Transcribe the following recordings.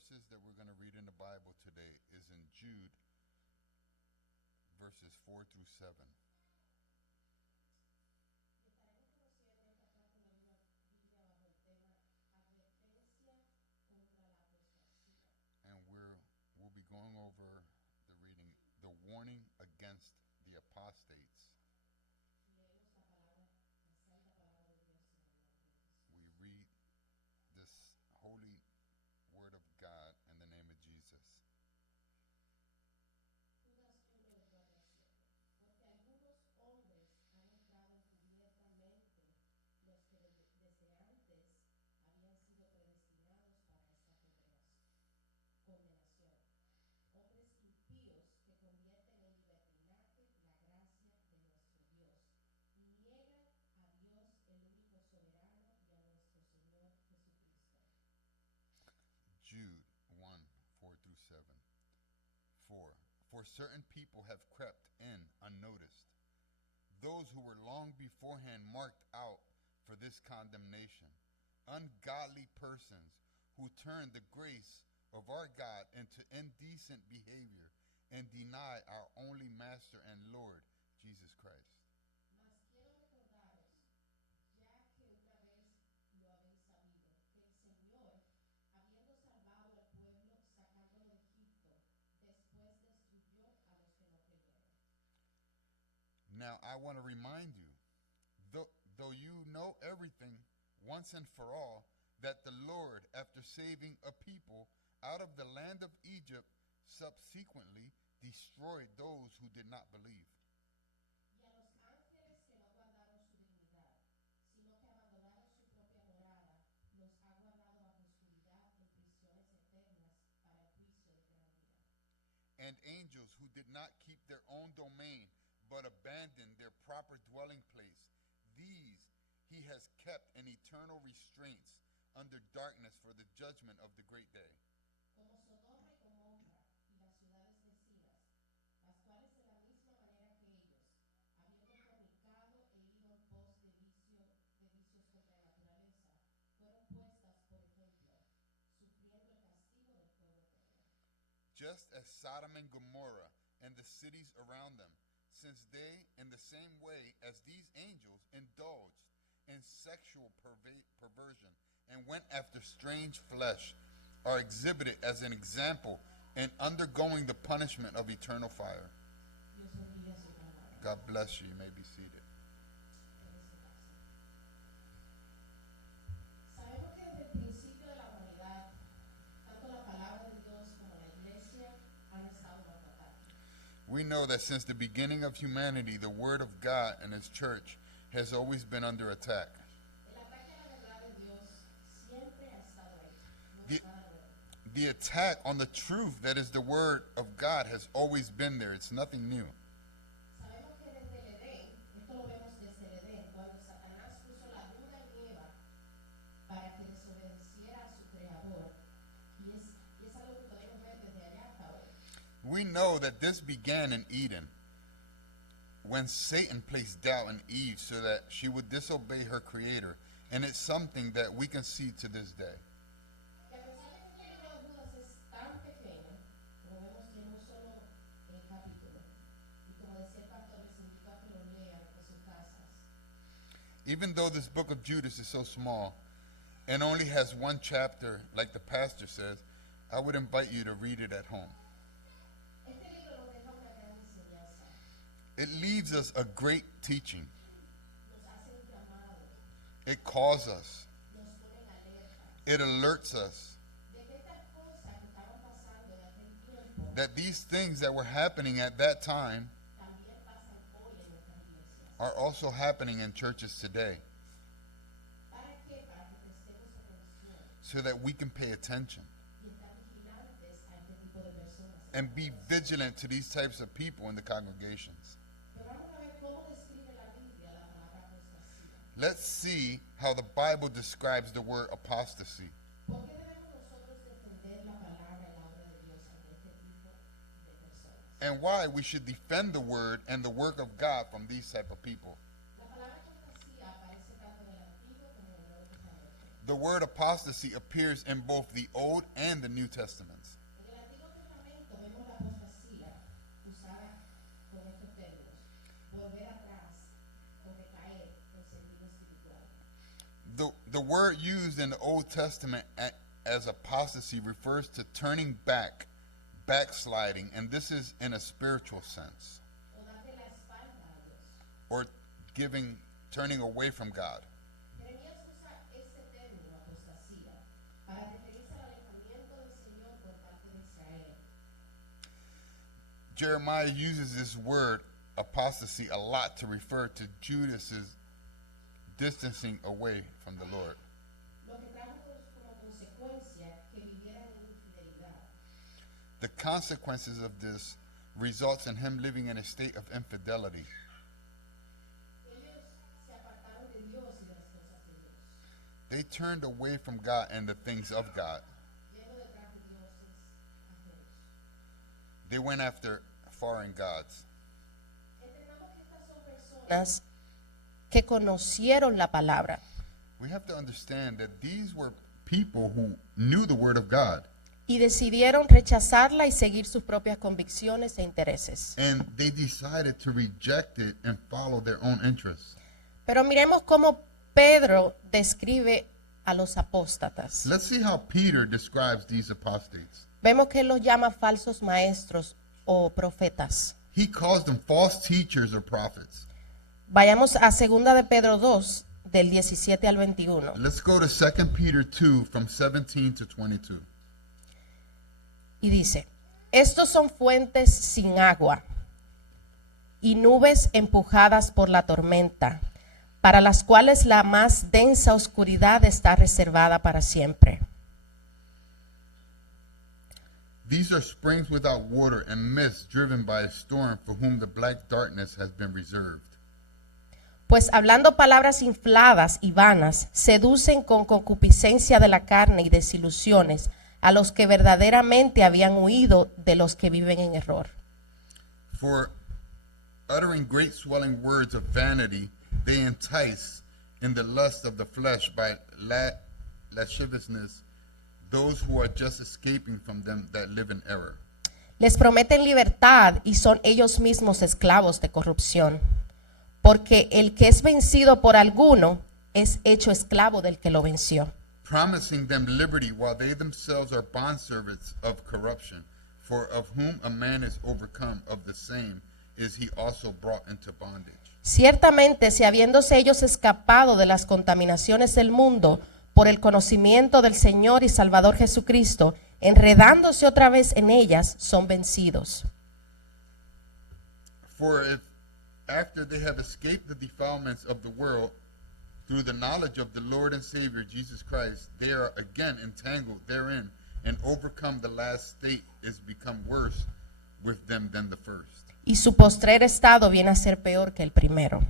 verses that we're going to read in the Bible today is in Jude, verses 4 through 7. And we'll be going over the reading, the warning against the apostates. We read this holy word of God in the name of Jesus. Jude 1, 4 through 7. 4. For certain people have crept in unnoticed, those who were long beforehand marked out for this condemnation, ungodly persons who turn the grace of our God into indecent behavior and deny our only Master and Lord, Jesus Christ. Now I want to remind you, though you know everything once and for all, that the Lord, after saving a people out of the land of Egypt, subsequently destroyed those who did not believe. And angels who did not keep their own domain, but abandoned their proper dwelling place, these he has kept in eternal restraints under darkness for the judgment of the great day. Just as Sodom and Gomorrah and the cities around them, since they, in the same way as these angels, indulged in sexual perversion and went after strange flesh, are exhibited as an example in undergoing the punishment of eternal fire. God bless you. You may be seated. We know that since the beginning of humanity, the Word of God and His church has always been under attack. The attack on the truth that is the Word of God has always been there. It's nothing new. We know that this began in Eden, when Satan placed doubt in Eve so that she would disobey her Creator, and it's something that we can see to this day. Even though this book of Judas is so small and only has one chapter, like the pastor says, I would invite you to read it at home. It leaves us a great teaching. It calls us. It alerts us that these things that were happening at that time are also happening in churches today, so that we can pay attention and be vigilant to these types of people in the congregations. Let's see how the Bible describes the word apostasy. And why we should defend the word and the work of God from these type of people. The word apostasy appears in both the Old and the New Testaments. En el Antiguo Testamento vemos la apostasía usada con estos términos: volver atrás o recaer en sentido espiritual. The word used in the Old Testament as apostasy refers to turning back, backsliding, and this is in a spiritual sense, O darle la espalda a Dios. or turning away from God. Jeremías usa este término apostasía para referirse al alejamiento del Señor por parte de Israel. Jeremiah uses this word apostasy a lot to refer to Judas's distancing away from the Lord. Lo que trajo como consecuencia que vivieran en infidelidad. The consequences of this results in him living in a state of infidelity. Ellos se apartaron de Dios y de las cosas de Dios, They turned away from God and the things of God. yendo detrás de dioses ajenos. They went after foreign gods. Entendamos que estas son personas que conocieron la palabra, We have to understand that these were people who knew the word of God, y decidieron rechazarla y seguir sus propias convicciones e intereses. and they decided to reject it and follow their own interests. Pero miremos cómo Pedro describe a los apóstatas. Let's see how Peter describes these apostates. Vemos que él los llama falsos maestros o profetas. He calls them false teachers or prophets. Vayamos a 2 de Pedro 2, del 17 al 21. Let's go to 2 Peter 2 from 17 to 22. Y dice: estos son fuentes sin agua y nubes empujadas por la tormenta, para las cuales la más densa oscuridad está reservada para siempre. These are springs without water and mists driven by a storm, for whom the black darkness has been reserved. Pues hablando palabras infladas y vanas, seducen con concupiscencia de la carne y desilusiones a los que verdaderamente habían huido de los que viven en error. For uttering great swelling words of vanity, they entice in the lust of the flesh by lasciviousness those who are just escaping from them that live in error. Les prometen libertad y son ellos mismos esclavos de corrupción. Porque el que es vencido por alguno es hecho esclavo del que lo venció. Promising them liberty while they themselves are bondservants of corruption. For of whom a man is overcome, of the same is he also brought into bondage. Ciertamente, si habiéndose ellos escapado de las contaminaciones del mundo por el conocimiento del Señor y Salvador Jesucristo, enredándose otra vez en ellas, son vencidos. For if after they have escaped the defilements of the world through the knowledge of the Lord and Savior Jesus Christ, they are again entangled therein, and overcome, the last state is become worse with them than the first. Y su postrer estado viene a ser peor que el primero.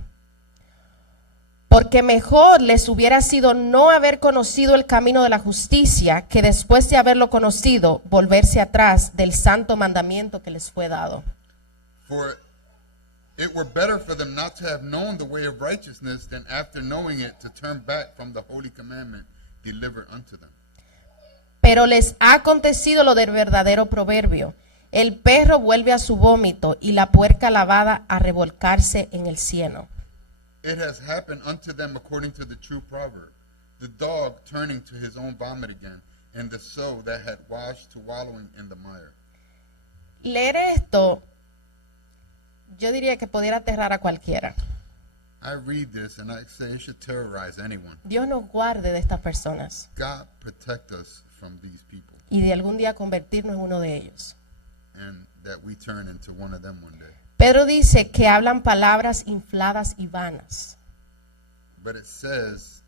Porque mejor les hubiera sido no haber conocido el camino de la justicia, que después de haberlo conocido, volverse atrás del santo mandamiento que les fue dado. For it were better for them not to have known the way of righteousness than after knowing it to turn back from the holy commandment delivered unto them. Pero les ha acontecido lo del verdadero proverbio: el perro vuelve a su vómito y la puerca lavada a revolcarse en el cieno. It has happened unto them according to the true proverb, the dog turning to his own vomit again, and the sow that had washed to wallowing in the mire. Leer esto, yo diría que pudiera aterrar a cualquiera. I read this and I say it should terrorize anyone. Dios nos guarde de estas personas God protect us from these people, y de algún día convertirnos en uno de ellos. and that we turn into one of them one day. Pedro dice que hablan palabras infladas y vanas. But it says,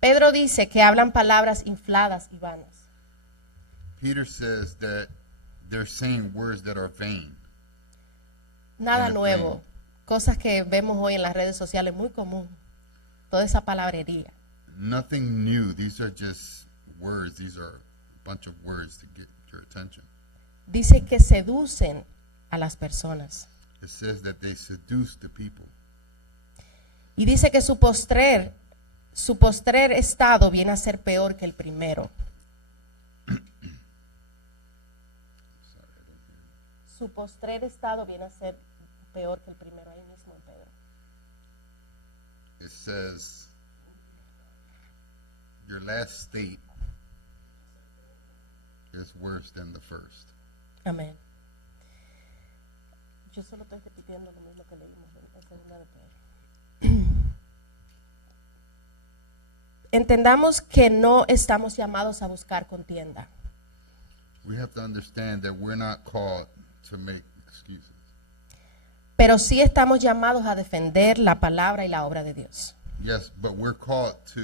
Pedro dice que hablan palabras infladas y vanas. Peter says that they're saying words that are vain. Nada En nuevo. vain. Cosas que vemos hoy en las redes sociales, muy común. Toda esa palabrería. Nothing new. These are just words. These are a bunch of words to get your attention. Dice que seducen a las personas. It says that they seduce the people. Y dice que su postrer estado viene a ser peor que el primero. Su postrer estado viene a ser peor que el primero, ahí mismo en Pedro. It says, your last state is worse than the first. Amén. Yo solo estoy repitiendo lo mismo que leímos en segunda de Pedro. Entendamos que no estamos llamados a buscar contienda. We have to understand that we're not called to make excuses. Pero sí estamos llamados a defender la palabra y la obra de Dios. Yes, but we're called to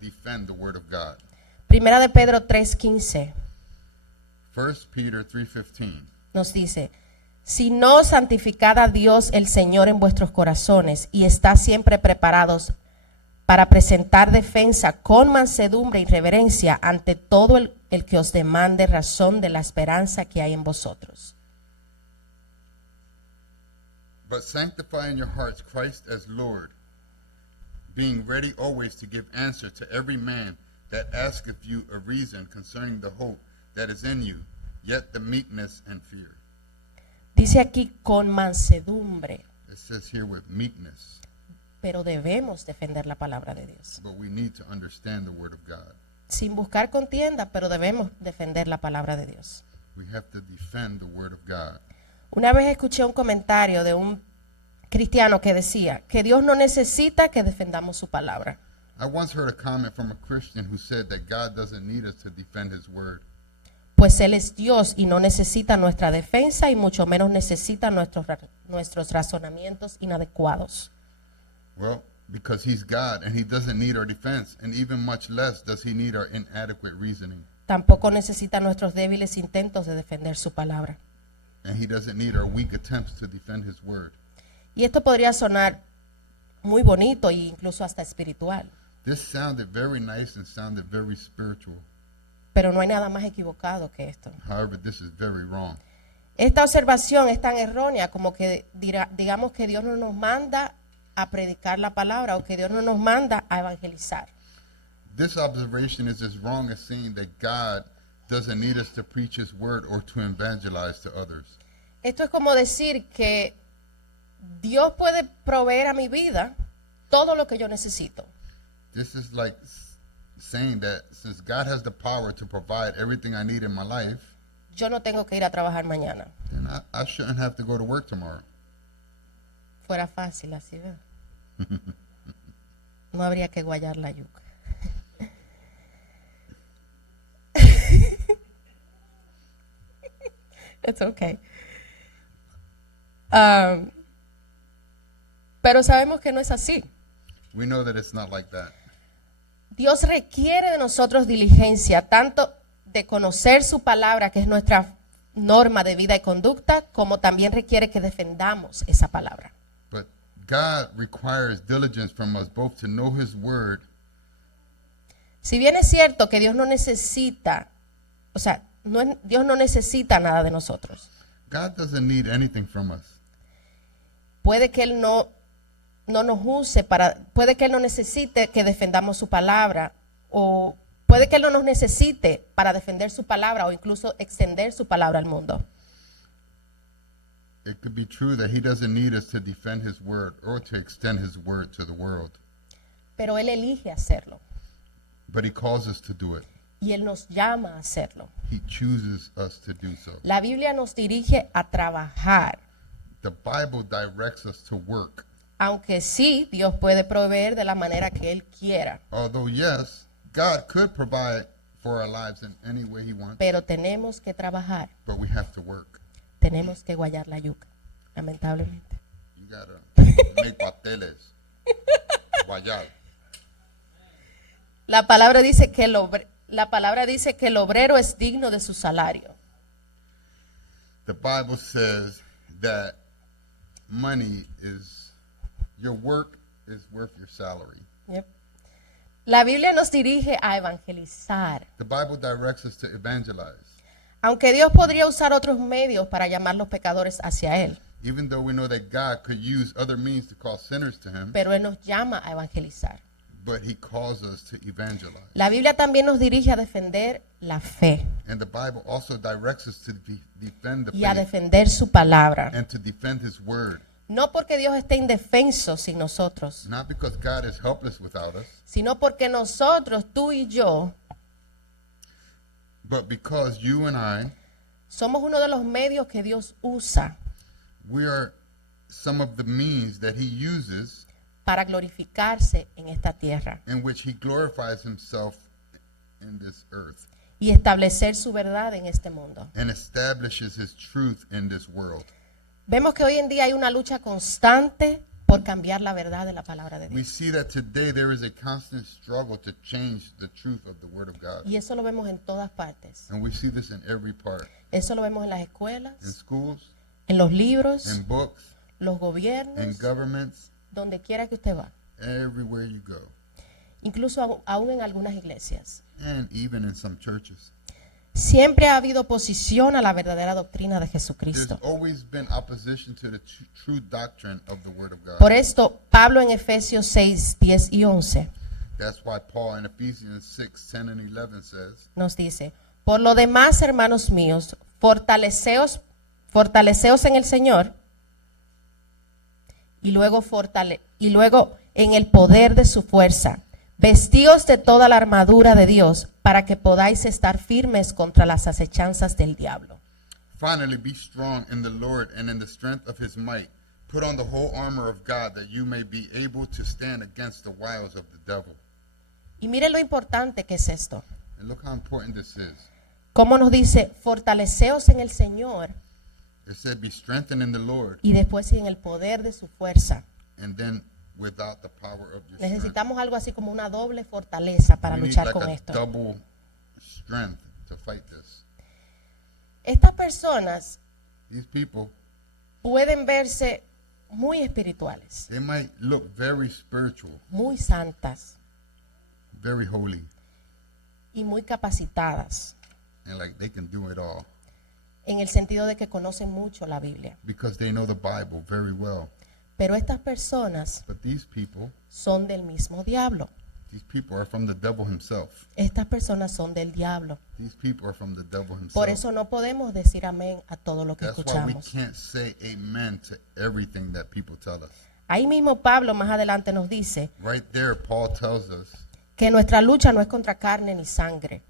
defend the word of God. Primera de Pedro 3:15 1 Peter 3:15. nos dice: si no, santificad a Dios el Señor en vuestros corazones y está siempre preparados para presentar defensa con mansedumbre y reverencia ante todo el que os demande razón de la esperanza que hay en vosotros. But sanctify in your hearts Christ as Lord, being ready always to give answer to every man that asketh you a reason concerning the hope that is in you, yet the meekness and fear. Dice aquí con mansedumbre, It says here with meekness, pero debemos defender la palabra de Dios. but we need to understand the word of God. Sin buscar contienda, pero debemos defender la palabra de Dios. We have to defend the word of God. Una vez escuché un comentario de un cristiano que decía que Dios no necesita que defendamos su palabra. I once heard a comment from a Christian who said that God doesn't need us to defend his word, Pues Él es Dios y no necesita nuestra defensa y mucho menos necesita nuestros razonamientos inadecuados. well, because he's God and he doesn't need our defense, and even much less does he need our inadequate reasoning, Tampoco necesita nuestros débiles intentos de defender su palabra. and he doesn't need our weak attempts to defend his word. Y esto podría sonar muy bonito e incluso hasta espiritual, This sounded very nice and sounded very spiritual. pero no hay nada más equivocado que esto. However, this is very wrong. Esta observación es tan errónea como que digamos que Dios no nos manda a predicar la palabra o que Dios no nos manda a evangelizar. This observation is as wrong as saying that God doesn't need us to preach his word or to evangelize to others. Esto es como decir que Dios puede proveer a mi vida todo lo que yo necesito. This is like saying that since God has the power to provide everything I need in my life, Yo no tengo que ir a trabajar mañana. then I shouldn't have to go to work tomorrow. Fuera fácil así, ¿verdad? No habría que guayar la yuca. It's okay. Pero sabemos que no es así. We know that it's not like that. Dios requiere de nosotros diligencia, tanto de conocer su palabra, que es nuestra norma de vida y conducta, como también requiere que defendamos esa palabra. But God requires diligence from us both to know his word. Si bien es cierto que Dios no necesita, o sea, Dios no necesita nada de nosotros. God doesn't need anything from us. Puede que Él no nos use puede que Él no necesite que defendamos su palabra, o puede que Él no nos necesite para defender su palabra o incluso extender su palabra al mundo. It could be true that he doesn't need us to defend his word or to extend his word to the world, Pero Él elige hacerlo but he calls us to do it. y Él nos llama a hacerlo. He chooses us to do so. La Biblia nos dirige a trabajar, The Bible directs us to work. aunque sí Dios puede proveer de la manera que Él quiera, Although, yes, God could provide for our lives in any way he wants, pero tenemos que trabajar, but we have to work. tenemos que guayar la yuca, lamentablemente. You gotta make pasteles. Guayar. La palabra dice que el obrero es digno de su salario. The Bible says that your work is worth your salary. Yep. La Biblia nos dirige a evangelizar. The Bible directs us to evangelize. Aunque Dios podría usar otros medios para llamar los pecadores hacia Él. Even though we know that God could use other means to call sinners to him, pero Él nos llama a evangelizar. but he calls us to evangelize. La Biblia también nos dirige a defender la fe And the Bible also directs us to defend the y a faith defender su palabra. and to defend his word. No porque Dios esté indefenso sin nosotros, Not because God is helpless without us, sino porque nosotros, tú y yo, but because you and I, somos uno de los medios que Dios usa we are some of the means that he uses para glorificarse en esta tierra in which he glorifies himself in this earth y establecer su verdad en este mundo. and establishes his truth in this world. Vemos que hoy en día hay una lucha constante por cambiar la verdad de la palabra de We Dios. see that today there is a constant struggle to change the truth of the word of God. Y eso lo vemos en todas partes. And we see this in every part. Eso lo vemos en las In escuelas, schools, en los libros, in books, los in gobiernos, governments, donde quiera que usted va. everywhere you go. Incluso aún en algunas iglesias. And even in some churches. Siempre ha habido oposición a la verdadera doctrina de There's Jesucristo. always been opposition to the true doctrine of the word of God. Por esto, Pablo en Efesios 6, 10 y 11 That's why Paul in Ephesians 6, 10 and 11 says, nos dice, por lo demás, hermanos míos, fortaleceos en el Señor y luego en el poder de su fuerza. Vestíos de toda la armadura de Dios para que podáis estar firmes contra las acechanzas del diablo. finally be strong in the Lord and in the strength of his might. Put on the whole armor of God that you may be able to stand against the wiles of the devil. Y miren lo importante que es esto. And look how important this is. Como nos dice, fortaleceos en el Señor It said, be strengthened in the Lord, y después en el poder de su fuerza. and then without the power of your strength. Necesitamos algo así como una doble fortaleza para We need luchar like con a esto. double strength to fight this. Estas personas These people, pueden verse muy espirituales, they might look very spiritual, muy santas very holy, y muy capacitadas, and like they can do it all en el sentido de que conocen mucho la Biblia. because they know the Bible very well. Pero estas personas But these people son del mismo diablo. are from the devil himself. Estas personas son del diablo. These people are from the devil himself. Por eso no podemos decir amén a todo lo que That's why we escuchamos. can't say amen to everything that people tell us. Ahí mismo Pablo más adelante nos dice Right there, Paul tells us, que nuestra lucha no es contra carne ni sangre.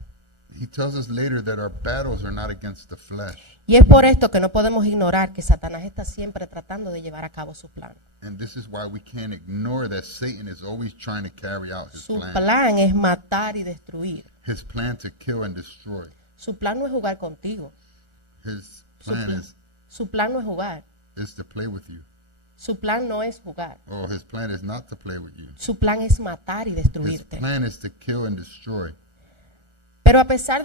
he tells us later that our battles are not against the flesh. Y es por esto que no podemos ignorar que Satanás está siempre tratando de llevar a cabo su plan. And this is why we can't ignore that Satan is always trying to carry out his Su plan. plan es matar y destruir. His plan to kill and destroy. Su plan no es jugar contigo. His Su plan plan, su plan no es jugar. is to play with you. Su plan no es jugar. Oh, his plan is not to play with you. Su plan es matar y His destruirte. plan is to kill and destroy. Pero a pesar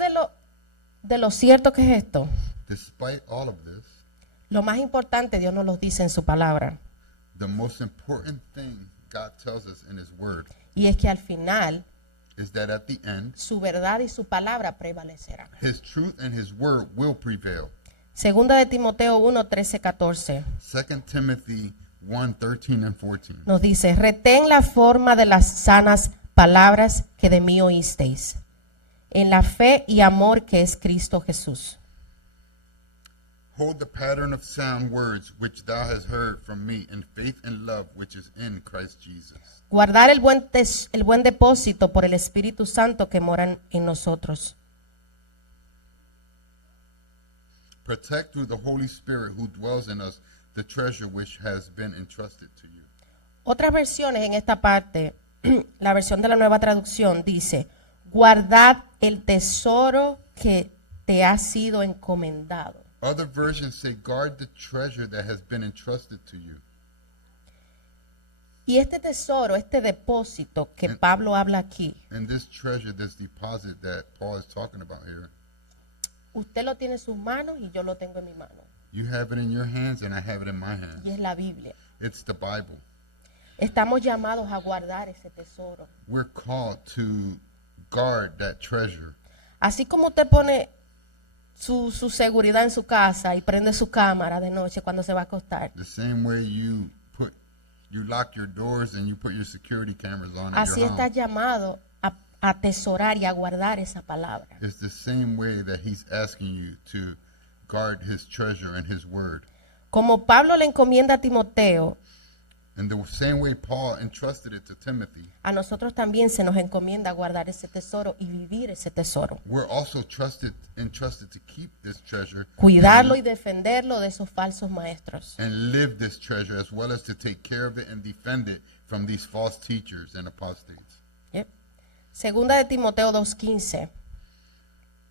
de lo cierto que es esto, Despite all of this, lo más importante Dios nos lo dice en su palabra. the most important thing God tells us in his word Y es que al final is that at the end, su verdad y su palabra prevalecerán. his truth and his word will prevail. Segunda de Timoteo 1, 13, 14 2 Timothy 1, 13 and 14. nos dice, retén la forma de las sanas palabras que de mí oísteis, en la fe y amor que es Cristo Jesús. Hold the pattern of sound words which thou hast heard from me in faith and love which is in Christ Jesus. Guardar el buen depósito por el Espíritu Santo que mora en nosotros. Protect through the Holy Spirit who dwells in us the treasure which has been entrusted to you. Otras versiones en esta parte, la versión de la Nueva Traducción dice, guardad el tesoro que te ha sido encomendado. Other versions say, guard the treasure that has been entrusted to you. Y este tesoro, este depósito que Pablo habla aquí, And this treasure, this deposit that Paul is talking about here, usted lo tiene en sus manos y yo lo tengo en mi mano. you have it in your hands and I have it in my hands. Y es la Biblia. It's the Bible. Estamos llamados a guardar ese tesoro. We're called to guard that treasure. Así como usted pone su seguridad en su casa y prende su cámara de noche cuando se va a acostar. The same way you lock your doors and you put your security cameras on at Así your está home. llamado a atesorar y a guardar esa palabra. It's the same way that he's asking you to guard his treasure and his word. Como Pablo le encomienda a Timoteo, And the same way Paul entrusted it to Timothy, a nosotros también se nos encomienda guardar ese tesoro y vivir ese tesoro. we're also entrusted to keep this treasure Cuidarlo y defenderlo de esos falsos maestros. and live this treasure, as well as to take care of it and defend it from these false teachers and apostates. Yep. Segunda de Timoteo 2:15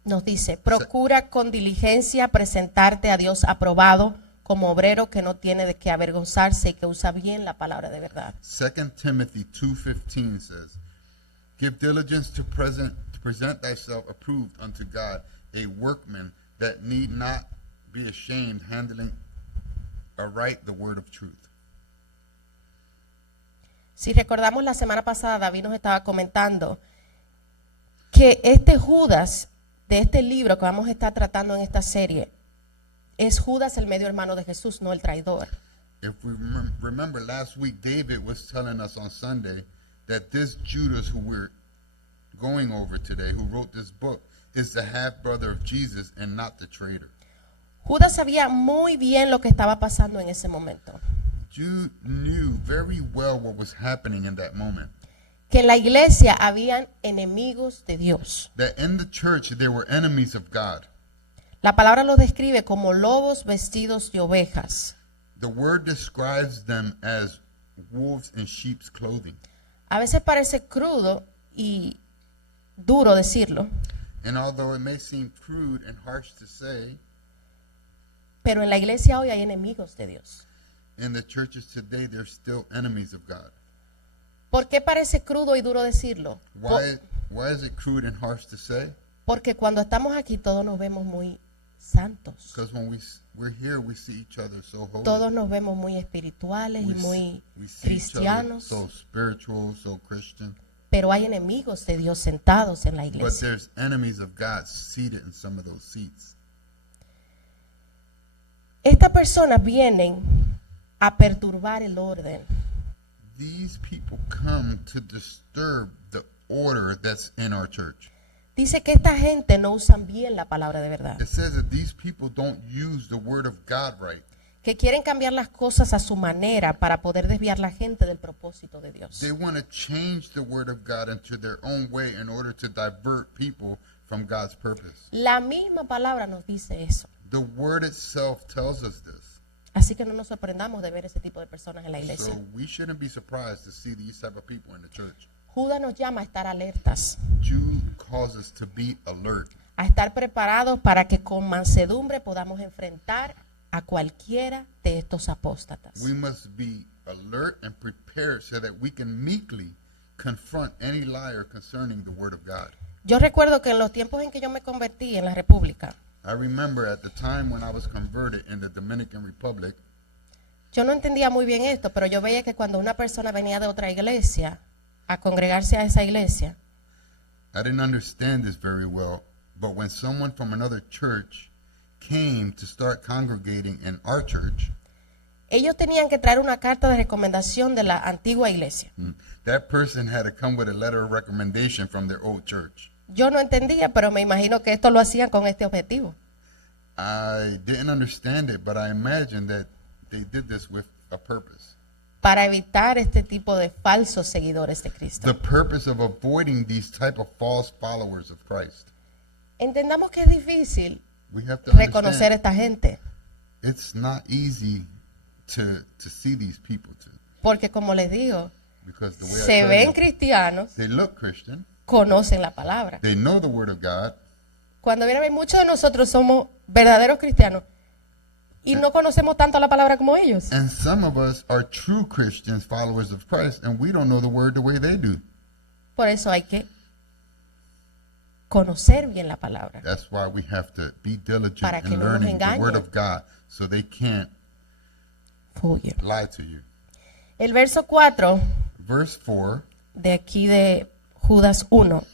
nos dice, procura con diligencia presentarte a Dios aprobado como obrero que no tiene de qué avergonzarse y que usa bien la palabra de verdad. 2 Timothy 2:15 says, give diligence to present thyself approved unto God, a workman that need not be ashamed, handling aright the word of truth. Si recordamos la semana pasada, David nos estaba comentando que este Judas de este libro que vamos a estar tratando en esta serie es Judas el medio hermano de Jesús, no el traidor. If we remember last week, David was telling us on Sunday that this Judas who we're going over today, who wrote this book, is the half-brother of Jesus and not the traitor. Judas sabía muy bien lo que estaba pasando en ese momento. Jude knew very well what was happening in that moment. Que en la iglesia habían enemigos de Dios. That in the church there were enemies of God. La palabra los describe como lobos vestidos de ovejas. The word describes them as wolves in sheep's clothing. A veces parece crudo y duro decirlo, And although it may seem crude and harsh to say, pero en la iglesia hoy hay enemigos de Dios. in the churches today there's still enemies of God. ¿Por qué parece crudo y duro decirlo? Why is it crude and harsh to say? Porque cuando estamos aquí todos nos vemos muy santos. Because when we're here, we see each other so holy. Todos nos vemos muy espirituales y muy We see each other cristianos. so spiritual, so Christian. Pero hay enemigos de Dios sentados en la But iglesia. there's enemies of God seated in some of those seats. Estas personas vienen a perturbar el orden. These people come to disturb the order that's in our church. Dice que esta gente no usan bien la palabra de verdad. It says that these people don't use the word of God right. Que quieren cambiar las cosas a su manera para poder desviar la gente del propósito de Dios. They want to change the word of God into their own way in order to divert people from God's purpose. La misma palabra nos dice eso. The word itself tells us this. Así que no nos sorprendamos de ver ese tipo de personas en la iglesia. So we shouldn't be surprised to see these type of people in the church. Judas nos llama a estar alertas, Jude calls us to be alert, a estar preparados para que con mansedumbre podamos enfrentar a cualquiera de estos apóstatas. we must be alert and prepared so that we can meekly confront any liar concerning the word of God. Yo recuerdo que en los tiempos en que yo me convertí en la República, I remember at the time when I was converted in the Dominican Republic, yo no entendía muy bien esto, pero yo veía que cuando una persona venía de otra iglesia a congregarse a esa iglesia, I didn't understand this very well, but when someone from another church came to start congregating in our church, ellos tenían que traer una carta de recomendación de la antigua iglesia. that person had to come with a letter of recommendation from their old church. Yo no entendía, pero me imagino que esto lo hacían con este objetivo. I didn't understand it, but I imagine that they did this with a purpose. Para evitar este tipo de falsos seguidores de Cristo. The purpose of avoiding these type of false followers of Christ. Entendamos que es difícil We have to reconocer a understand esta gente, it's not easy to see these people too, porque como les digo, because the way se I tell ven you, cristianos, they look Christian, conocen la palabra. they know the word of God, Cuando viene a ver, muchos de nosotros somos verdaderos cristianos y no conocemos tanto la palabra como ellos. and some of us are true Christians, followers of Christ, and we don't know the word the way they do. Por eso hay que conocer bien la palabra. That's why we have to be diligent Para que in no nos learning the word engañen. of God so they can't Fluye. lie to you. El verso 4 Verse 4, de aquí de Judas 1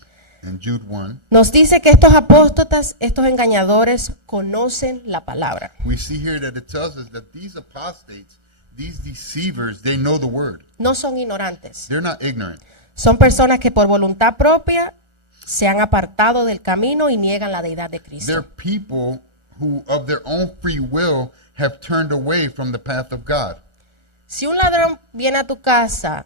in Jude 1, nos dice que estos apóstatas, estos engañadores, conocen la palabra. we see here that it tells us that these apostates, these deceivers, they know the word. No son ignorantes. They're not ignorant. Son personas que por voluntad propia se han apartado del camino y niegan la deidad de They're Cristo. people who, of their own free will, have turned away from the path of God. Si un ladrón viene a tu casa,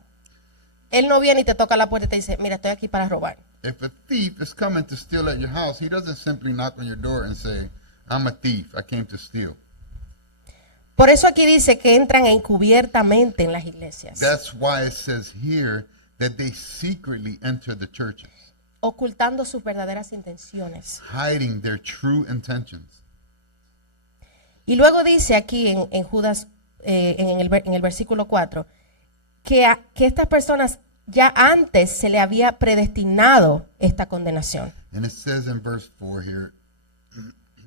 él no viene y te toca la puerta y te dice, mira, estoy aquí para robar. If a thief is coming to steal at your house, he doesn't simply knock on your door and say, I'm a thief, I came to steal. Por eso aquí dice que entran encubiertamente en las iglesias, That's why it says here that they secretly enter the churches, ocultando sus verdaderas intenciones. hiding their true intentions. Y luego dice aquí en Judas, en el versículo 4, que estas personas ya antes se le había predestinado esta condenación. And it says in verse 4 here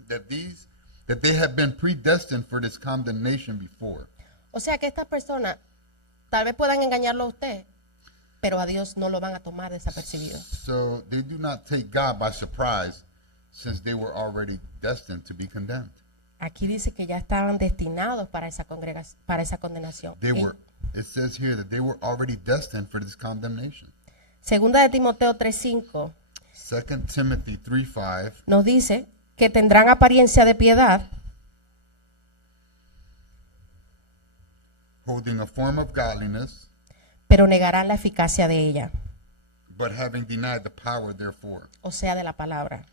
that they have been predestined for this condemnation before. O sea que estas personas tal vez puedan engañarlo a usted, pero a Dios no lo van a tomar desapercibido. So they do not take God by surprise, since they were already destined to be condemned. Aquí dice que ya estaban destinados para esa para esa condenación. It says here that they were already destined for this condemnation. Segunda de Timoteo 3:5 2 Timothy 3:5 nos dice que tendrán apariencia de piedad, holding a form of godliness, pero negarán la eficacia de ella, but having denied the power therefore, o sea, de la palabra.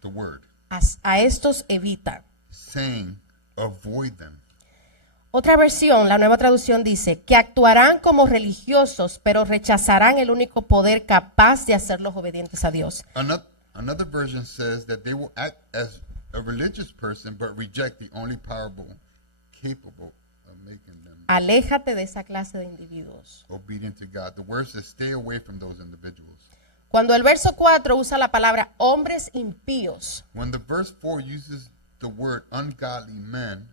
the word, A estos evita. saying, avoid them. Otra versión, la Nueva Traducción, dice que actuarán como religiosos, pero rechazarán el único poder capaz de hacerlos obedientes a Dios. Another version says that they will act as a religious person, but reject the only powerful, capable of making them Aléjate de esa clase de individuos. obedient to God. The word says, stay away from those individuals. Cuando el verso 4 usa la palabra hombres impíos, When the verse 4 uses the word ungodly men,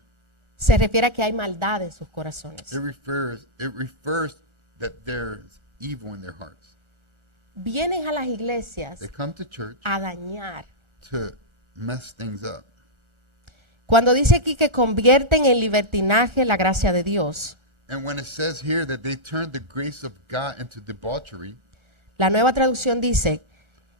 se refiere a que hay maldad en sus corazones. it refers that there's evil in their hearts. Vienen a las iglesias They come to church a dañar. to mess things up. Cuando dice aquí que convierten en libertinaje la gracia de Dios, And when it says here that they turn the grace of God into debauchery, la Nueva Traducción dice,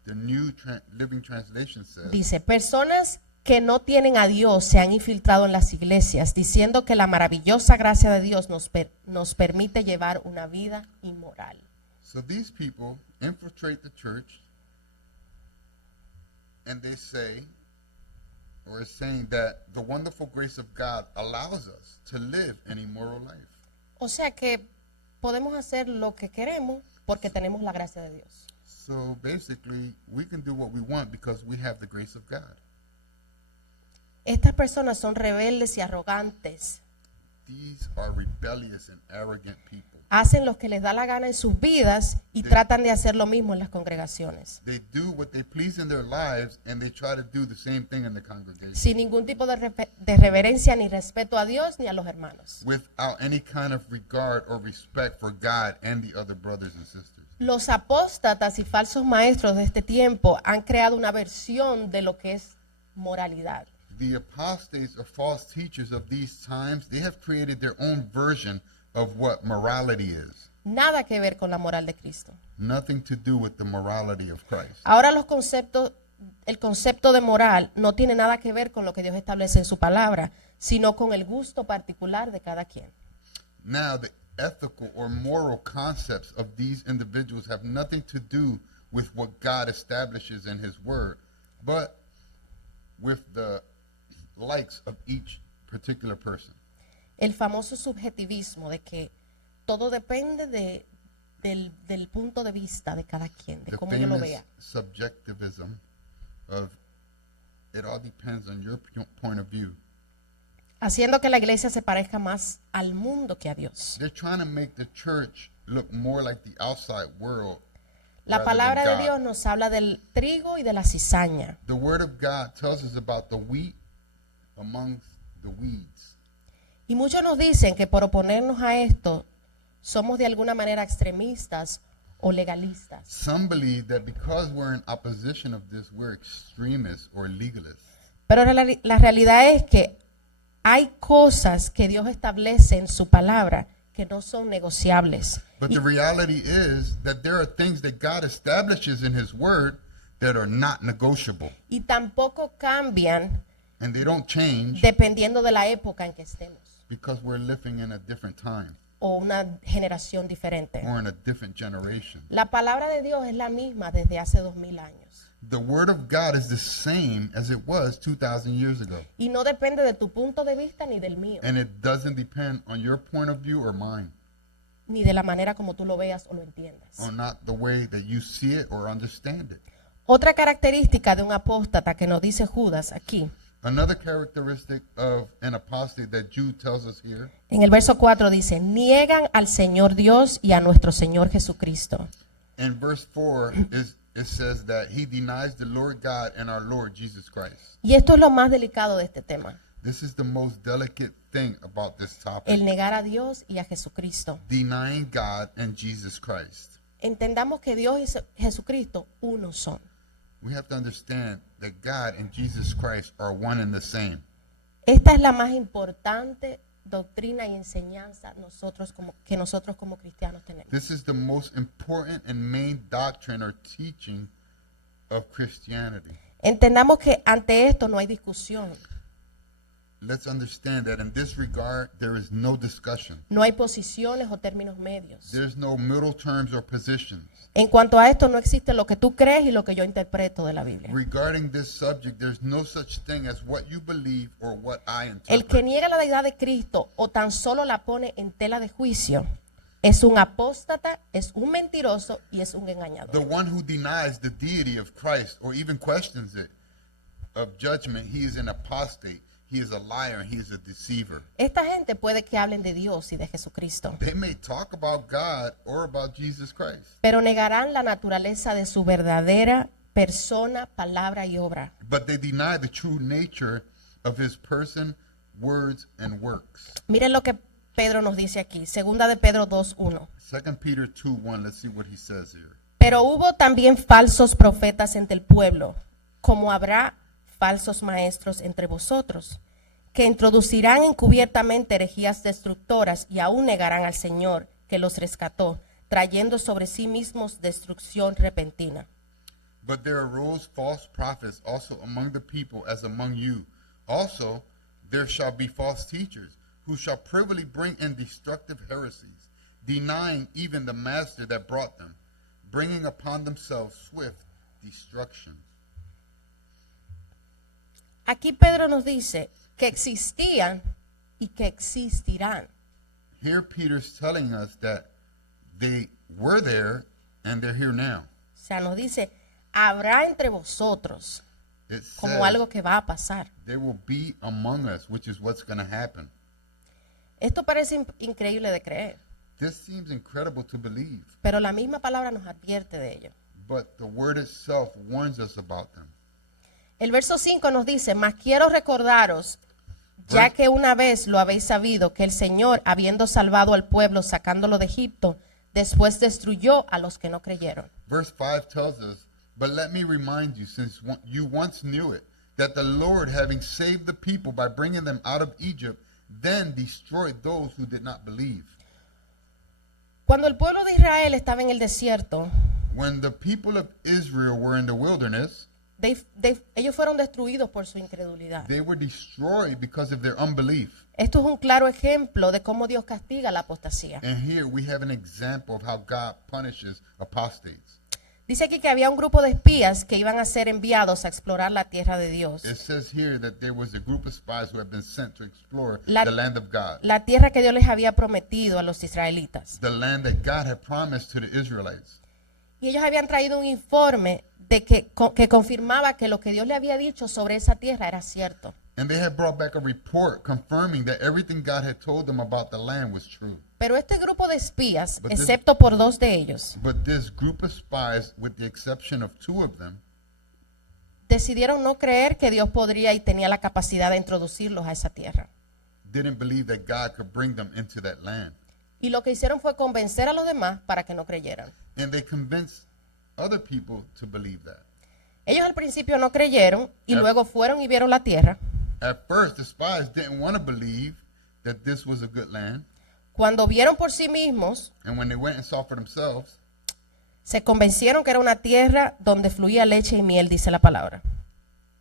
the New Living Translation says, personas que no tienen a Dios se han infiltrado en las iglesias diciendo que la maravillosa gracia de Dios nos permite llevar una vida inmoral. so these people infiltrate the church and they say, or is saying that the wonderful grace of God allows us to live an immoral life. O sea que podemos hacer lo que queremos porque tenemos la gracia de Dios. So basically, we can do what we want because we have the grace of God. Estas personas son rebeldes y arrogantes. These are rebellious and arrogant people. Hacen lo que les da la gana en sus vidas y tratan de hacer lo mismo en las congregaciones, They do what they please in their lives and they try to do the same thing in the congregation sin ningún tipo de reverencia ni respeto a Dios ni a los hermanos. without any kind of regard or respect for God and the other brothers and sisters. Los apóstatas y falsos maestros de este tiempo han creado una versión de lo que es moralidad. The apostates or false teachers of these times, they have created their own version of what morality is. Nada que ver con la moral de Cristo. Nothing to do with the morality of Christ. Ahora el concepto de moral no tiene nada que ver con lo que Dios establece en su palabra, sino con el gusto particular de cada quien. Now, the ethical or moral concepts of these individuals have nothing to do with what God establishes in His Word, but with the likes of each particular person. El famoso subjetivismo de que todo depende del punto de vista de cada quien, de The cómo yo lo famous vea. subjectivism of it all depends on your point of view. Haciendo que la iglesia se parezca más al mundo que a Dios. They're trying to make the church look more like the outside world. La rather palabra than de God. Dios nos habla del trigo y de la cizaña. The Word of God tells us about the wheat amongst the weeds. Y muchos nos dicen que por oponernos a esto somos de alguna manera extremistas o legalistas. Some believe that because we're in opposition of this, we're extremists or legalists. Pero la realidad es que hay cosas que Dios establece en su palabra que no son negociables. But the reality is that there are things that God establishes in His Word that are not negotiable. Y tampoco cambian And they don't change dependiendo de la época en que estemos because we're living in a different time o una generación diferente. or in a different generation. La palabra de Dios es la misma desde hace 2000 años The Word of God is the same as it was 2,000 years ago. y no depende de tu punto de vista ni del mío, And it doesn't depend on your point of view or mine, ni de la manera como tú lo veas o lo entiendas. or not the way that you see it or understand it. Otra característica de un apóstata que nos dice Judas aquí, Another characteristic of an apostate that Jude tells us here, en el verso 4 dice, niegan al Señor Dios y a nuestro Señor Jesucristo. in verse 4, it says that he denies the Lord God and our Lord Jesus Christ. Y esto es lo más delicado de este tema, This is the most delicate thing about this topic. el negar a Dios y a Jesucristo. Denying God and Jesus Christ. Entendamos que Dios y Jesucristo uno son. We have to understand that God and Jesus Christ are one and the same. Esta es la más importante doctrina y enseñanza que nosotros como cristianos tenemos. This is the most important and main doctrine or teaching of Christianity. Entendamos que ante esto no hay discusión, Let's understand that in this regard, there is no discussion. no hay posiciones o términos medios. There's no middle terms or positions. En cuanto a esto no existe lo que tú crees y lo que yo interpreto de la Biblia. Regarding this subject, there's no such thing as what you believe or what I El que interpret. niega la deidad de Cristo o tan solo la pone en tela de juicio es un apóstata, es un mentiroso y es un The engañador. one who denies the deity of Christ or even questions it of judgment, he is an apostate. He is a liar and he is a deceiver. Esta gente puede que hablen de Dios y de Jesucristo, They may talk about God or about Jesus Christ, pero negarán la naturaleza de su verdadera persona, palabra y obra. but they deny the true nature of his person, words, and works. Miren lo que Pedro nos dice aquí, segunda de Pedro 2:1. 2 Peter 2:1, let's see what he says here. Pero hubo también falsos profetas entre el pueblo, como habrá falsos maestros entre vosotros, que introducirán encubiertamente herejías destructoras y aún negarán al Señor que los rescató, trayendo sobre sí mismos destrucción repentina. But there arose false prophets also among the people as among you. Also there shall be false teachers, who shall privily bring in destructive heresies, denying even the master that brought them, bringing upon themselves swift destruction. Aquí Pedro nos dice que existían y que existirán. Here Peter's telling us that they were there and they're here now. O sea, nos dice, habrá entre vosotros It como says algo que va a pasar. they will be among us, which is what's going to happen. Esto parece increíble de creer, This seems incredible to believe, pero la misma palabra nos advierte de ello. but the word itself warns us about them. El verso 5 nos dice, mas quiero recordaros, ya que una vez lo habéis sabido, que el Señor, habiendo salvado al pueblo, sacándolo de Egipto, después destruyó a los que no creyeron. Verse 5 tells us, but let me remind you, since you once knew it, that the Lord, having saved the people by bringing them out of Egypt, then destroyed those who did not believe. Cuando el pueblo de Israel estaba en el desierto, When the people of Israel were in the wilderness, ellos fueron destruidos por su incredulidad. they were destroyed because of their unbelief. Esto es un claro ejemplo de cómo Dios castiga la apostasía. And here we have an example of how God punishes apostates. Dice aquí que había un grupo de espías que iban a ser enviados a explorar la tierra de Dios, It says here that there was a group of spies who had been sent to explore La- the land of God, la tierra que Dios les había prometido a los israelitas. the land that God had promised to the Israelites. Y ellos habían traído un informe de que confirmaba que lo que Dios le había dicho sobre esa tierra era cierto. And they had brought back a report confirming that everything God had told them about the land was true. Pero este grupo de espías, But this- excepto por dos de ellos, But this group of spies, with the exception of two of them, decidieron no creer que Dios podría y tenía la capacidad de introducirlos a esa tierra. didn't believe that God could bring them into that land. Y lo que hicieron fue convencer a los demás para que no creyeran. And they convinced other people to believe that. Ellos al principio no creyeron y Yep. luego fueron y vieron la tierra. At first, the spies didn't want to believe that this was a good land. Cuando vieron por sí mismos, And when they went and saw for themselves, se convencieron que era una tierra donde fluía leche y miel, dice la palabra.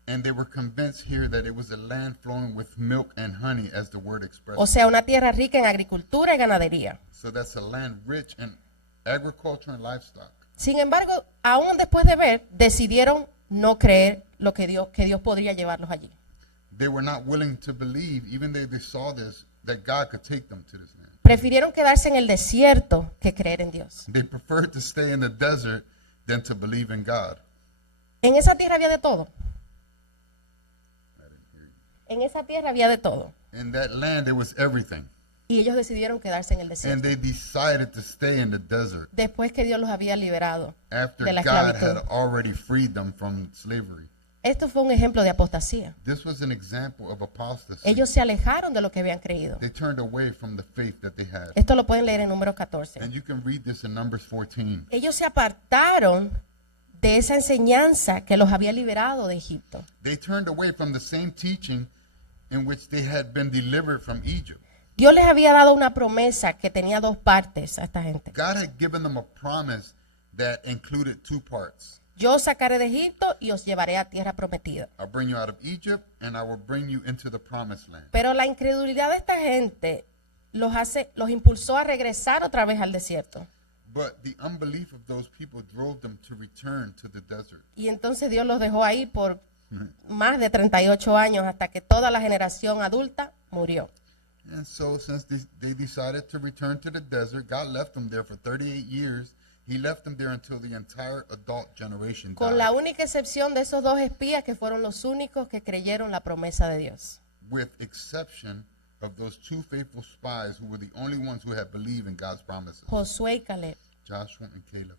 and they were convinced here that it was a land flowing with milk and honey, as the word O expresses. sea, una tierra rica en agricultura y ganadería. So that's a land rich in agriculture and livestock. Sin embargo, aún después de ver, decidieron no creer lo que Dios podría llevarlos allí. They were not willing to believe, even though they saw this, that God could take them to this land. Prefirieron quedarse en el desierto que creer en Dios. They preferred to stay in the desert than to believe in God. En esa tierra había de todo. En esa tierra había de todo. In that land, there was everything. Y ellos decidieron quedarse en el And desierto. they decided to stay in the desert Después que Dios los había liberado after de la God esclavitud. had already freed them from slavery. Esto fue un ejemplo de apostasía. This was an example of apostasy. Ellos se alejaron de lo que habían creído. They turned away from the faith that they had. Esto lo pueden leer en Números 14. And you can read this in Numbers 14. Ellos se apartaron de esa enseñanza que los había liberado de Egipto. They turned away from the same teaching in which they had been delivered from Egypt. Dios les había dado una promesa que tenía dos partes a esta gente. God had given them a promise that included two parts. Yo os sacaré de Egipto y os llevaré a tierra prometida. I'll bring you out of Egypt and I will bring you into the promised land. Pero la incredulidad de esta gente los impulsó a regresar otra vez al desierto. But the unbelief of those people drove them to return to the desert. Y entonces Dios los dejó ahí por más de 38 años hasta que toda la generación adulta murió. And so since they decided to return to the desert, God left them there for 38 years. He left them there until the entire adult generation Con la died, única excepción de esos dos espías que fueron los únicos que creyeron la promesa de Dios. with exception of those two faithful spies who were the only ones who had believed in God's promises, Josué y Caleb. Joshua and Caleb.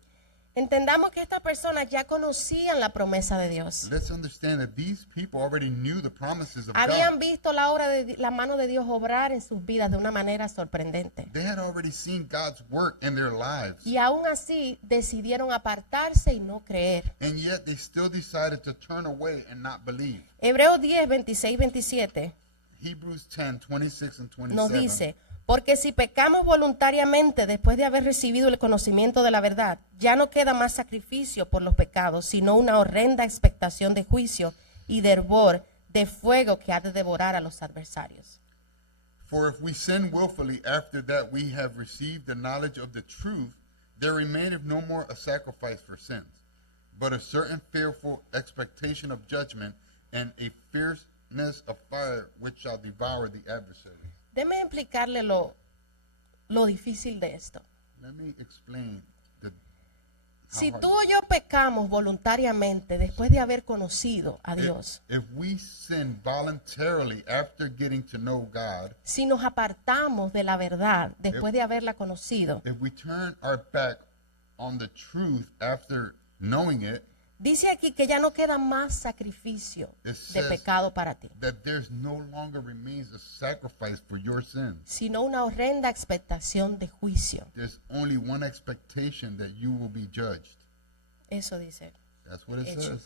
Entendamos que estas personas ya conocían la promesa de Dios. Let's understand that these people already knew the promises of Habían God. visto la mano de Dios obrar en sus vidas de una manera sorprendente. They had already seen God's work in their lives, Y aún así decidieron apartarse y no creer. and yet they still decided to turn away and not believe. Hebreos 10, 26, 27 Hebrews 10, 26 and 27. nos dice, porque si pecamos voluntariamente después de haber recibido el conocimiento de la verdad, ya no queda más sacrificio por los pecados, sino una horrenda expectación de juicio y de hervor de fuego que ha de devorar a los adversarios. For if we sin willfully after that we have received the knowledge of the truth, there remaineth no more a sacrifice for sins, but a certain fearful expectation of judgment and a fierceness of fire which shall devour the adversary. Déjeme explicarle lo difícil de esto. Let me explain how Si hard tú it o yo pecamos voluntariamente después de haber conocido a is. Dios, If we sin voluntarily after getting to know God, si nos apartamos de la verdad después de haberla conocido, if we turn our back on the truth after knowing it, dice aquí que ya no queda más sacrificio It de says- pecado para ti, that there's no longer remains a sacrifice for your sins. sino una horrenda expectación de juicio. There's only one expectation that you will be judged. Eso dice. That's what it Hechos. says.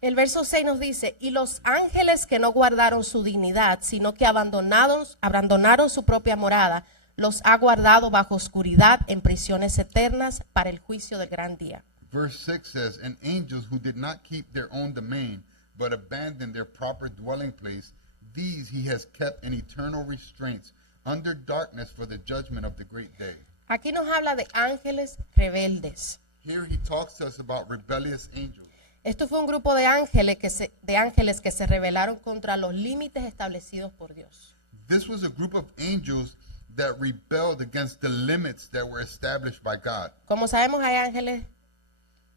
El verso 6 nos dice, y los ángeles que no guardaron su dignidad, sino que abandonaron su propia morada, los ha guardado bajo oscuridad en prisiones eternas para el juicio del gran día. Verse 6 says, and angels who did not keep their own domain, but abandoned their proper dwelling place, these he has kept in eternal restraints under darkness for the judgment of the great day. Aquí nos habla de ángeles rebeldes. Here he talks to us about rebellious angels. Esto fue un grupo de ángeles que se rebelaron contra los límites establecidos por Dios. This was a group of angels that rebelled against the limits that were established by God. Como sabemos, hay ángeles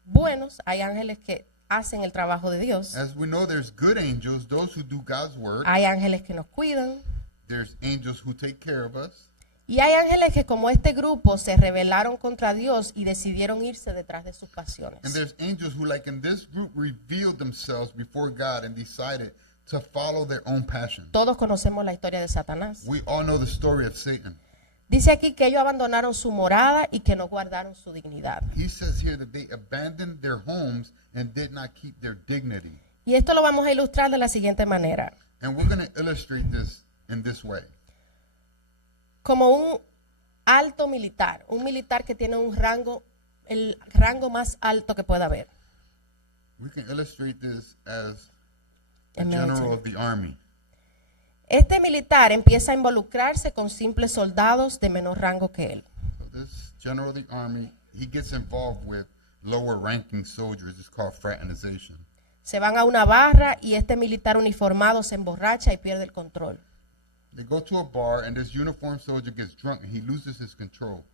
buenos, hay ángeles que hacen el trabajo de Dios, As we know, there's good angels, those who do God's work. hay ángeles que nos cuidan, There's angels who take care of us. y hay ángeles que, como este grupo, se rebelaron contra Dios y decidieron irse detrás de sus pasiones. And there's angels who, like in this group, revealed themselves before God and decided to follow their own passion. Todos conocemos la historia de Satanás. We all know the story of Satan. Dice aquí que ellos abandonaron su morada y que no guardaron su dignidad. He says here that they abandoned their homes and did not keep their dignity. Y esto lo vamos a ilustrar de la siguiente manera. And we're going to illustrate this in this way. Como un alto militar, un militar que tiene un rango, el rango más alto que pueda haber. We can illustrate this as a El general military. of the army. Este militar empieza a involucrarse con simples soldados de menor rango que él. So this general of the army, he gets involved with lower ranking soldiers. It's called fraternization. Se van a una barra y este militar uniformado se emborracha y pierde el control. They go to a bar and this uniformed soldier gets drunk and he loses his control.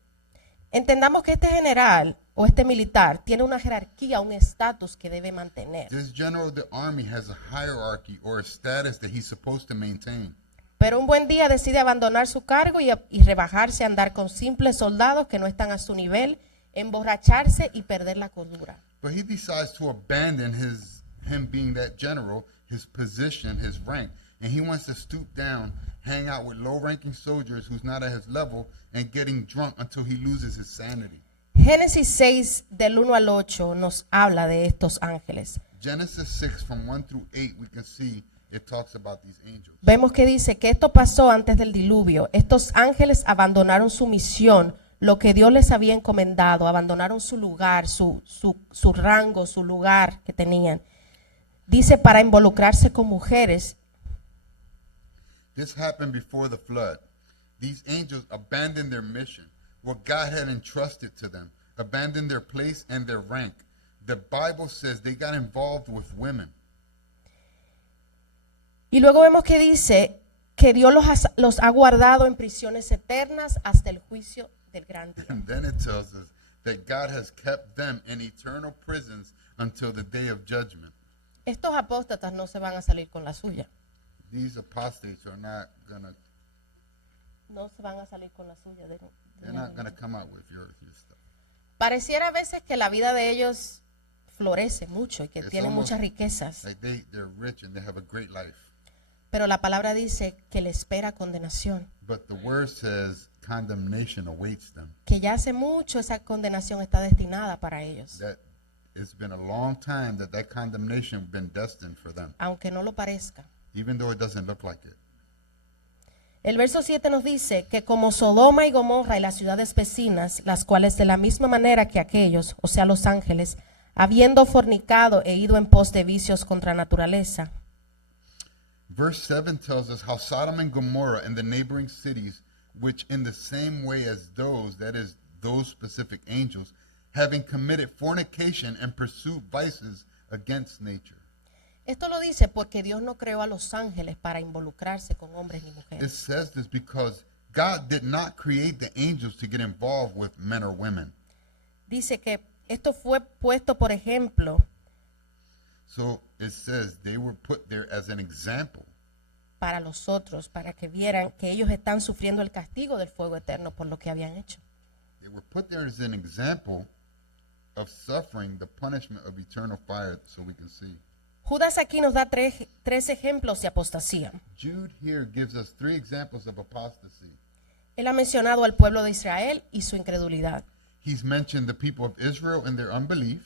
Entendamos que este general o este militar tiene una jerarquía, un estatus que debe mantener. This general of the army has a hierarchy or a status that he's supposed to maintain. Pero un buen día decide abandonar su cargo y rebajarse a andar con simples soldados que no están a su nivel, emborracharse y perder la cordura. But he decides to abandon him being that general, his position, his rank, and he wants to stoop down, hang out with low-ranking soldiers who's not at his level, and getting drunk until he loses his sanity. Génesis 6 del 1 al 8 nos habla de estos ángeles. Genesis 6 from 1 through 8, we can see it talks about these angels. Vemos que dice que esto pasó antes del diluvio. Estos ángeles abandonaron su misión, lo que Dios les había encomendado, abandonaron su lugar, su rango, su lugar que tenían. Dice para involucrarse con mujeres. This happened before the flood. These angels abandoned their mission, what God had entrusted to them, abandoned their place and their rank. The Bible says they got involved with women. Y luego vemos que dice que Dios los ha guardado en prisiones eternas hasta el juicio del gran día. And then it tells us that God has kept them in eternal prisons until the day of judgment. Estos apóstatas no se van a salir con la suya. These apostates are not gonna, No se van a salir con la suya. they're not gonna come out with your stuff. Pareciera a veces que la vida de ellos florece mucho y que It's tienen almost muchas riquezas, Like they're rich and they have a great life. pero la palabra dice que le espera condenación, But the word says condemnation awaits them. que ya hace mucho esa condenación está destinada para ellos, That it's been a long time that condemnation has been destined for them, aunque no lo parezca. even though it doesn't look like it. El verso 7 nos dice que como Sodoma y Gomorra y las ciudades vecinas, las cuales de la misma manera que aquellos, o sea los ángeles, habiendo fornicado e ido en pos de vicios contra naturaleza. Verse 7 tells us how Sodom and Gomorrah and the neighboring cities, which in the same way as those, that is, those specific angels, having committed fornication and pursued vices against nature. Esto lo dice porque Dios no creó a los ángeles para involucrarse con hombres ni It mujeres. says this because God did not create the angels to get involved with men or women. Dice que esto fue puesto, por ejemplo, So it says they were put there as an example. para los otros, para que vieran que ellos están sufriendo el castigo del fuego eterno por lo que habían hecho. They were put there as an example of suffering the punishment of eternal fire, so we can see. Judas aquí nos da tres ejemplos de apostasía. Jude here gives us 3 examples of apostasy. Él ha mencionado al pueblo de Israel y su incredulidad. He's mentioned the people of Israel and their unbelief.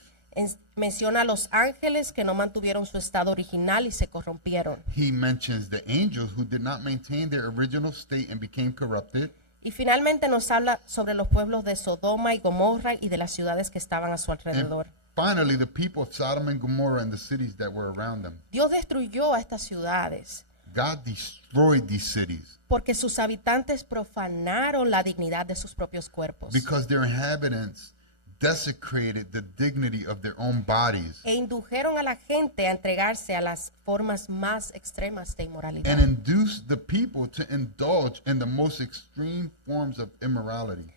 Menciona a los ángeles que no mantuvieron su estado original y se corrompieron. He mentions the angels who did not maintain their original state and became corrupted. Y finalmente nos habla sobre los pueblos de Sodoma y Gomorra y de las ciudades que estaban a su And alrededor. finally, the people of Sodom and Gomorrah and the cities that were around them. Dios destruyó a estas ciudades God destroyed these cities porque sus habitantes profanaron la dignidad de sus propios cuerpos because their inhabitants desecrated the dignity of their own bodies e indujeron a la gente a entregarse a las formas más extremas de inmoralidad. and induced the people to indulge in the most extreme forms of immorality.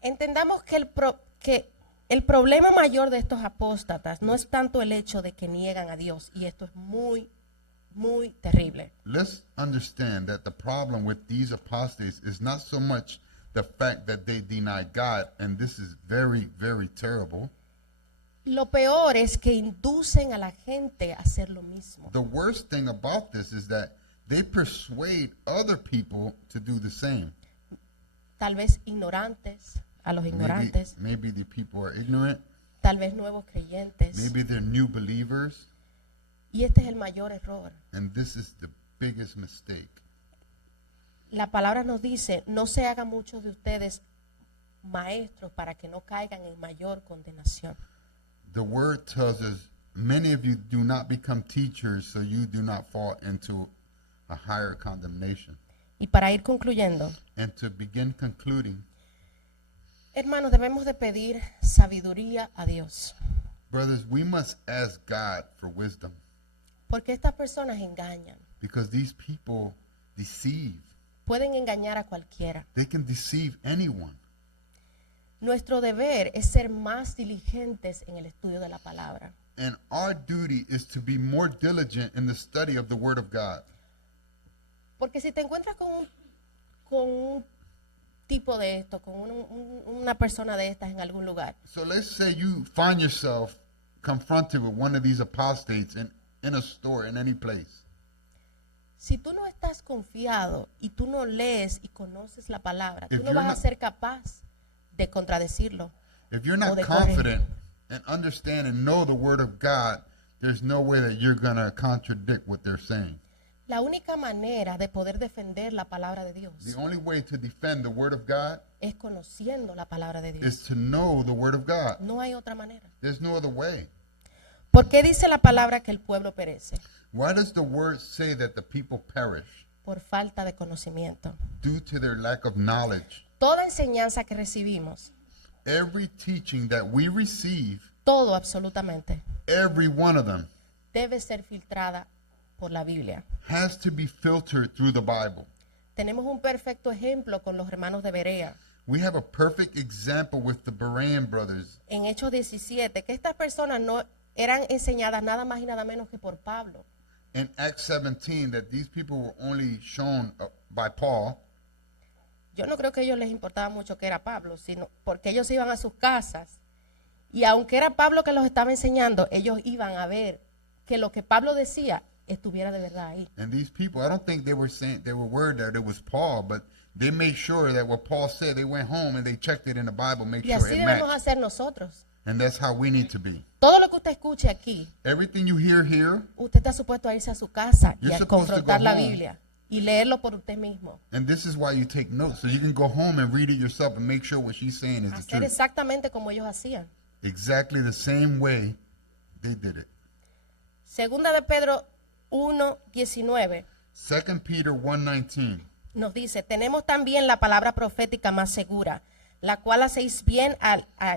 Entendamos que el problema mayor de estos apóstatas no es tanto el hecho de que niegan a Dios, y esto es muy, muy terrible. Let's understand that the problem with these apostates is not so much the fact that they deny God, and this is very, very terrible. Lo peor es que inducen a la gente a hacer lo mismo. The worst thing about this is that they persuade other people to do the same. tal vez ignorantes, a los ignorantes, Maybe the people are ignorant. tal vez nuevos creyentes. Maybe they're new believers. Y este es el mayor error. And this is the biggest mistake. La palabra nos dice, no se hagan muchos de ustedes maestros para que no caigan en mayor condenación. The word tells us, many of you do not become teachers so you do not fall into a higher condemnation. Y para ir concluyendo, And to begin concluding, hermanos, debemos de pedir sabiduría a Dios. brothers, we must ask God for wisdom Porque estas personas engañan. because these people deceive. Pueden engañar a cualquiera. They can deceive anyone. Nuestro deber es ser más diligentes en el estudio de la palabra. And our duty is to be more diligent in the study of the Word of God. Porque si te encuentras con un tipo de esto, con una persona de estas en algún lugar, So let's say you find yourself confronted with one of these apostates in a store, in any place. si tú no estás confiado y tú no lees y conoces la palabra, If tú no you're vas a not- ser capaz de contradecirlo. If you're O not de confident and understand and know the Word of God, there's no way that you're going to contradict what they're saying. La única manera de poder defender la palabra de Dios The only way to defend the Word of God es conociendo la palabra de Dios. is to know the Word of God. No hay otra manera. There's no other way. ¿Por qué dice la palabra que el pueblo perece? Why does the Word say that the people perish? Por falta de conocimiento. Due to their lack of knowledge. Toda enseñanza que recibimos, Every teaching that we receive, todo absolutamente, every one of them, debe ser filtrada por la Biblia. has to be filtered through the Bible. Tenemos un perfecto ejemplo con los hermanos de Berea. We have a perfect example with the Berean brothers En Hechos 17, que estas personas no eran enseñadas nada más y nada menos que por Pablo. in Acts 17, that these people were only shown by Paul. Yo no creo que a ellos les importaba mucho que era Pablo, sino porque ellos iban a sus casas y aunque era Pablo que los estaba enseñando, ellos iban a ver que lo que Pablo decía estuviera de verdad ahí. And these people, I don't think they were saying, they were worried that it was Paul, but they made sure that what Paul said, they went home and they checked it in the Bible, make Y sure así it debemos matched. hacer nosotros. And that's how we need to be. Todo lo que usted escuche aquí, Everything you hear here, usted está supuesto a irse a su casa y You're a supposed to confrontar go la home. Biblia y leerlo por usted mismo. and this is why you take notes, so you can go home and read it yourself and make sure what she's saying is the Hacer truth. exactamente como ellos hacían. Exactly the same way they did it. Segunda de Pedro 1:19 2 Peter 1:19. nos dice, tenemos también la palabra profética más segura, la cual hacéis bien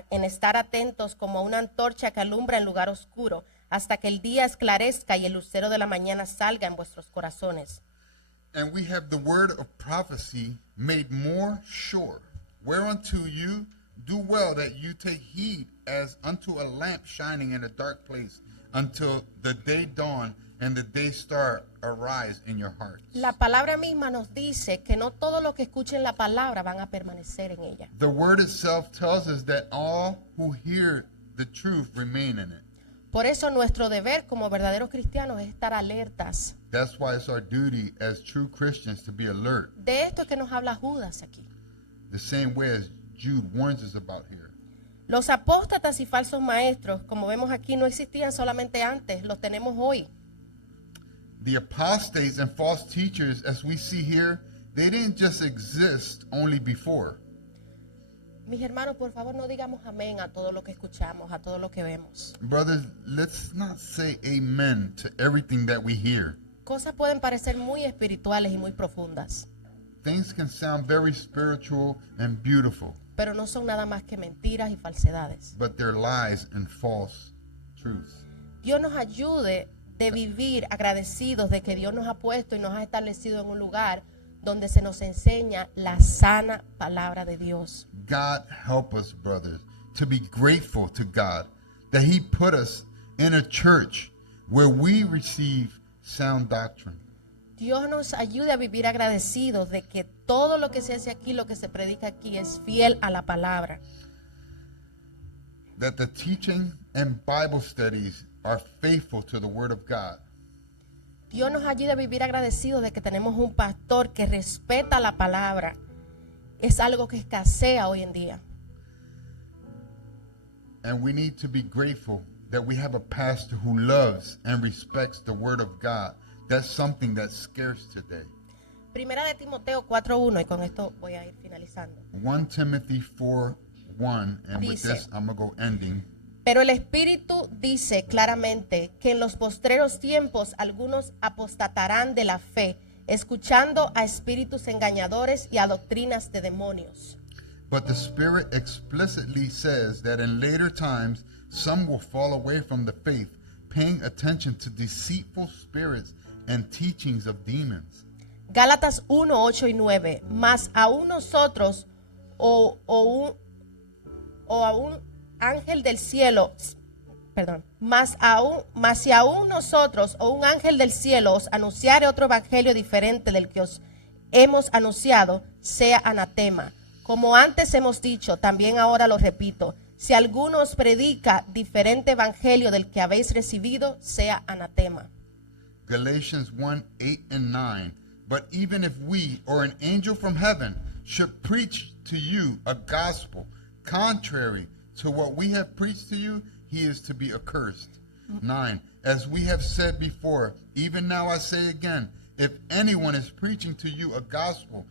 en estar atentos como una antorcha que alumbra en lugar oscuro, hasta que el día esclarezca y el lucero de la mañana salga en vuestros corazones. And we have the word of prophecy made more sure, whereunto you do well that you take heed as unto a lamp shining in a dark place, until the day dawn and the day star arise in your hearts. La palabra misma nos dice que no todos los que escuchen la palabra van a permanecer en ella. The word itself tells us that all who hear the truth remain in it. Por eso nuestro deber como verdaderos cristianos es estar alertas. That's why it's our duty as true Christians to be alert, De esto es que nos habla Judas aquí. the same way as Jude warns us about here. Los apóstatas y falsos maestros, como vemos aquí, no existían solamente antes, los tenemos hoy. The apostates and false teachers, as we see here, they didn't just exist only before. Mis hermanos, por favor, no digamos amén a todo lo que escuchamos, a todo lo que vemos. Brothers, let's not say amen to everything that we hear. Cosas pueden parecer muy espirituales y muy profundas, Things can sound very spiritual and beautiful, pero no son nada más que mentiras y falsedades. but they're lies and false truths. Dios nos ayude de vivir agradecidos de que Dios nos ha puesto y nos ha establecido en un lugar donde se nos enseña la sana palabra de Dios. God help us, brothers, to be grateful to God that He put us in a church where we receive sound doctrine. Dios nos ayude a vivir agradecidos de que todo lo que se hace aquí, lo que se predica aquí es fiel a la palabra. That the teaching and Bible studies are faithful to the Word of God. Dios nos ayude a vivir agradecidos de que tenemos un pastor que respeta la palabra es algo que escasea hoy en día. And we need to be grateful that we have a pastor who loves and respects the word of God. That's something that's scarce today. Primera de Timoteo 4:1, y con esto voy a ir finalizando. 1 Timothy 4:1, and with Dice, this I'm going to go ending. Pero el Espíritu dice claramente que en los postreros tiempos algunos apostatarán de la fe, escuchando a espíritus engañadores y a doctrinas de demonios. But the Spirit explicitly says that in later times some will fall away from the faith, paying attention to deceitful spirits and teachings of demons. Gálatas 1:8 y 9. Mas aún nosotros o a un ángel del cielo, mas si aún nosotros o un ángel del cielo os anunciare otro evangelio diferente del que os hemos anunciado, sea anatema. Como antes hemos dicho, también ahora lo repito, si alguno os predica diferente evangelio del que habéis recibido, sea anatema. Galatians 1:8 and 9. But even if we or an angel from heaven should preach to you a gospel contrary to what we have preached to you, he is to be accursed. 9. As we have said before, even now I say again, if anyone is preaching to you a gospel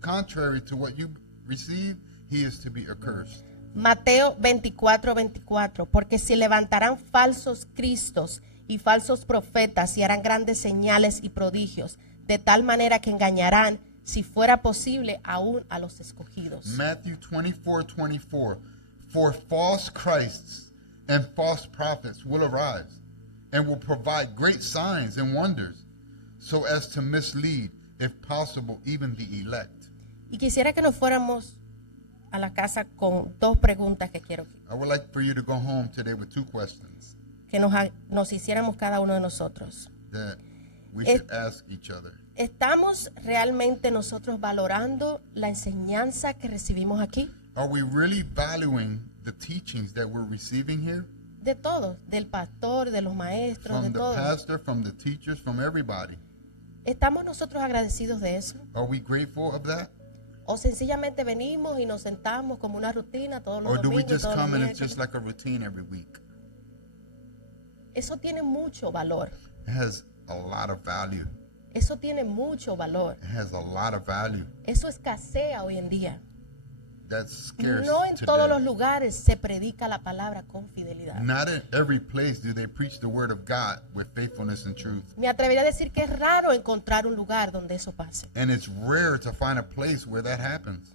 contrary to what you received, he is to be accursed. Mateo 24:24, porque se levantarán falsos cristos y falsos profetas y harán grandes señales y prodigios, de tal manera que engañarán, si fuera posible, aún a los escogidos. Matthew 24:24. For false Christs and false prophets will arise and will provide great signs and wonders, so as to mislead, if possible, even the elect. Y quisiera que nos fuéramos a la casa con dos preguntas que quiero I would like for you to go home today with two questions que nos hiciéramos cada uno de nosotros. that we Es- should ask each other. ¿Estamos realmente nosotros valorando la enseñanza que recibimos aquí? Are we really valuing the teachings that we're receiving here? De todos, del pastor, de los maestros, de From the todos. pastor, from the teachers, from everybody. ¿Estamos nosotros agradecidos de eso? Are we grateful of that? ¿O sencillamente venimos y nos sentamos como una rutina todos los Or do we domingos, just todos los come and it's just miércoles? like a routine every week? Eso tiene mucho valor. It has a lot of value. Eso tiene mucho valor. It has a lot of value. Eso escasea hoy en día. That's scarce No en todos los today. lugares se predica la palabra con fidelidad. Not in every place do they preach the word of God with faithfulness and truth. Me atrevería a decir que es raro encontrar un lugar donde eso pase. And it's rare to find a place where that happens.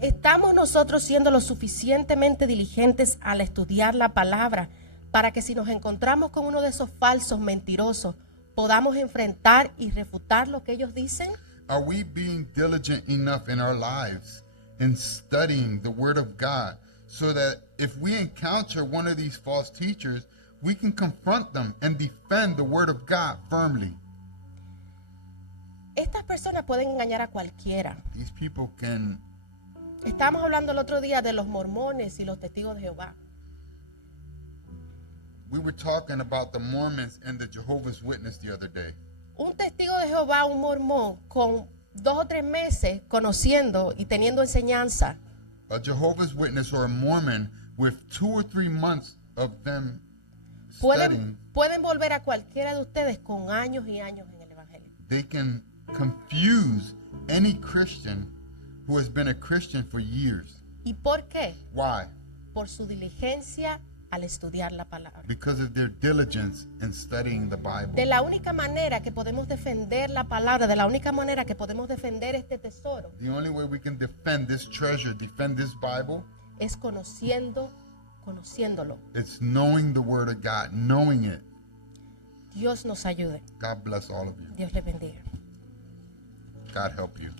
¿Estamos nosotros siendo lo suficientemente diligentes al estudiar la palabra para que si nos encontramos con uno de esos falsos mentirosos, podamos enfrentar y refutar lo que ellos dicen? Are we being diligent enough in our lives in studying the word of God so that if we encounter one of these false teachers, we can confront them and defend the word of God firmly? Estas personas pueden engañar a cualquiera. These people can. Estábamos hablando el otro día de los mormones y los testigos de Jehová. We were talking about the Mormons and the Jehovah's Witness the other day. Un testigo de Jehová, un mormón, con 2 o 3 meses conociendo y teniendo enseñanza, A Jehovah's Witness or a Mormon with 2 or 3 months of them studying, pueden volver a cualquiera de ustedes con años y años en el Evangelio. they can confuse any Christian who has been a Christian for years. ¿Y por qué? Why? Por su diligencia al estudiar la palabra. Because of their diligence in studying the Bible. De la única manera que podemos defender la palabra, de la única manera que podemos defender este tesoro, The only way we can defend this treasure, defend this Bible, es conociéndolo. it's knowing the Word of God, knowing it. Dios nos ayude. God bless all of you. Dios les bendiga. God help you.